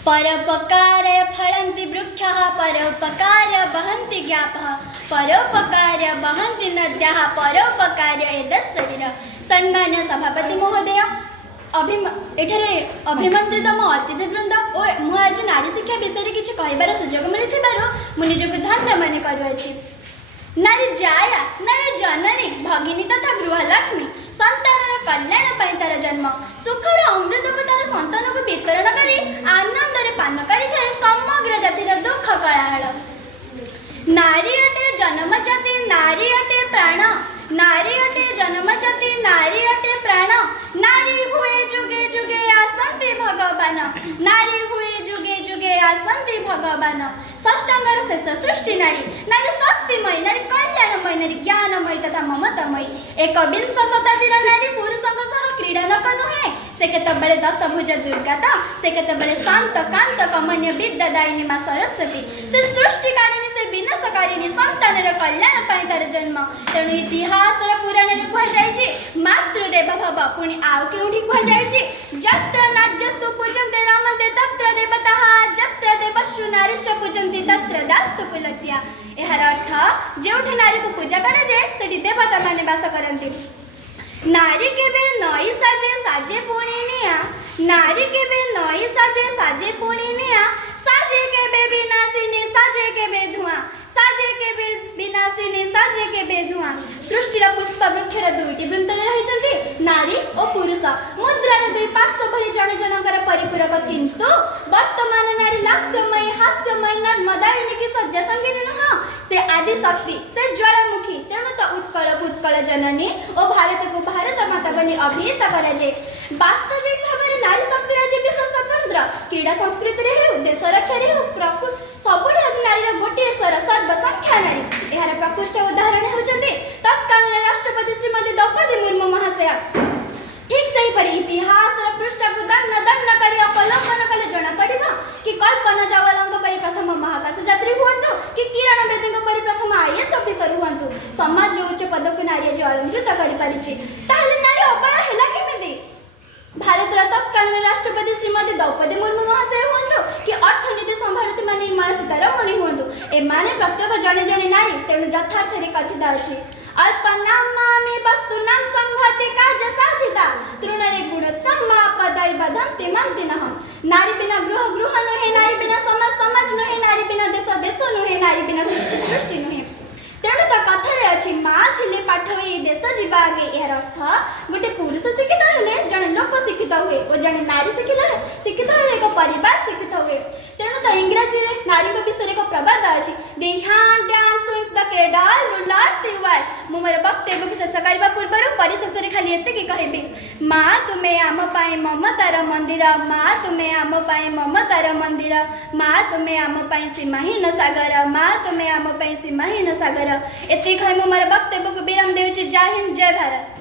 परोपकाराय फलन्ति वृक्षाः परोपकाराय वहन्ति ज्ञापः परोपकाराय वहन्ति नद्याः परोपकाराय एतत् शरीरं। सम्मान्य सभापति महोदय, एठारे अभिमंत्रित मो अतिथिवृंद और मु आज नारी शिक्षा विषय किसी कहबार सुजोग मिली मु निजक धन्य मन करुअछि। नारी जाया, नारी जननी, भगिनी तथा गृहलक्ष्मी संतानर कल्याण पाई तार जन्म सुखर अमृत को तार संतान को वितरण करी आनंद रे पान करी थाए समग्र जातिर दुख कलाहल। नारी अटे जन्म जाति, नारी अटे प्राण, नारी अटे जन्म जाति, नारी अटे प्राण, नारी हुए जुगे जुगे आसंति भगवान, नारी हुए जुगे जुगे आसंति भगवान। षष्ठांगर शेष सृष्टि नारी, नारी शक्तिमयी, नारी कल्याणमयी, नारी ज्ञानमयी तथा ममतामयी। एकविंश शताब्दीर नारी पुरुषों सह क्रीड़ा न नुहे। से केतबेले दशभुज दुर्गा तो से केतबेले शांत कांत कमन्य विद्यादायिनी माँ सरस्वती। से सृष्टिकारिणी, से विनाशकारिणी, संतानर कल्याण पाई तार जन्म। तेणु इतिहास पुराण में कहुई मातृदेव भव पुणी आउ के कहुई जत्र नार्यस्तु पूजन्ते रमन्ते तत्र देवताः जत्र देवश्चु नारीश्च पूजन्ति तत्र दास्तु पुलत्या। एहार अर्थ जोठी नारी को पूजा करा जाए सेठी देवता माने वास करन्ति। नारी केबे नई साजे साजे पुणी निया, नारी केबे नई साजे साजे पुणी निया, साजे केबे विनाशिनी साजे केबे धुआं, साजे केबे विनाशिनी साजे केबे धुआं। सृष्टिर पुष्प वृक्षर दुईटी वृंत रही नारी और पुरुष मुद्रार दुई पार्श्व भली जन जनकर परिपूरक, किंतु वर्तमान नारी लास्यमयी हास्यमयी नर्मदायिनी की सज्जा संगिनी नुह। से आदि शक्ति, से ज्वालामुखी, तेणु तो उत्कल उत्कल जननी और भारत को भारत माता बनी अभिहित करा जाए। वास्तविक भाव में नारी शक्ति आज विश्व स्वतंत्र क्रीड़ा संस्कृति रे हो, देश रक्षा रे हो, सबुठ आज नारीर गोटे स्वर सर्वसंख्या नारी। यार प्रकृष्ट उदाहरण होचंती तत्कालीन राष्ट्रपति श्रीमती द्रौपदी मुर्मू महाशया। ठीक सही पर इतिहास पृष्ठ को दन्न दन्न करी अवलोकन कले जना पड़िबा कि कल्पना चावला परी प्रथम महाकाश यात्री हुअंतु कि किरण बेदी परी प्रथम आईएएस ऑफिसर हुअंतु, समाज उच्च पद को नारी जो अलंकृत करि परिछि ताहले नारी अबला हैला केमिति। भारत तत्कालीन राष्ट्रपति श्रीमती द्रौपदी मुर्मू महाशय हुअंतु कि अर्थनीति संभालुଥିବା निर्मला सीतारमण हुअंतु, एमाने प्रत्येक जने जने नारी। तेणु यथार्थ रे कथित अछि अल्पनामामि वस्तुनां संघाते कार्य साधिता तृणरे गुणोत्तम पदाय बदन्ति मंतिनः। नारी बिना गृह गृह नुहे, नारी बिना समाज समाज नुहे, नारी बिना देश देश नुहे, नारी बिना सृष्टि सृष्टि नुहे। तेणु तो कथारे अच्छी माँ थिले पाठ हुए देश जीवा आगे। यार अर्थ गोटे पुरुष शिक्षित हेले जड़े लोक शिक्षित हुए और जड़े नारी शिक्षित हेले एक परिवार शिक्षित हुए। तेणु तो इंग्राजी रे नारी को विषय एक प्रबाद अछि the hand dance swings the cradle rulers the world. मु मोर वक्तव्य को शेष करबा पूर्व परिशेष रे खाली एते कि कहबी माँ तुमे आम पाए ममतार मंदिर, माँ तुमे आम पाए ममतार मंदिर, माँ तुमे आम पाए सीमाहीन सागर, माँ तुमे आम पाए सीमाहीन सागर। एति कहि मु मोर वक्तव्य को विराम देउछि। जय हिंद, जय भारत।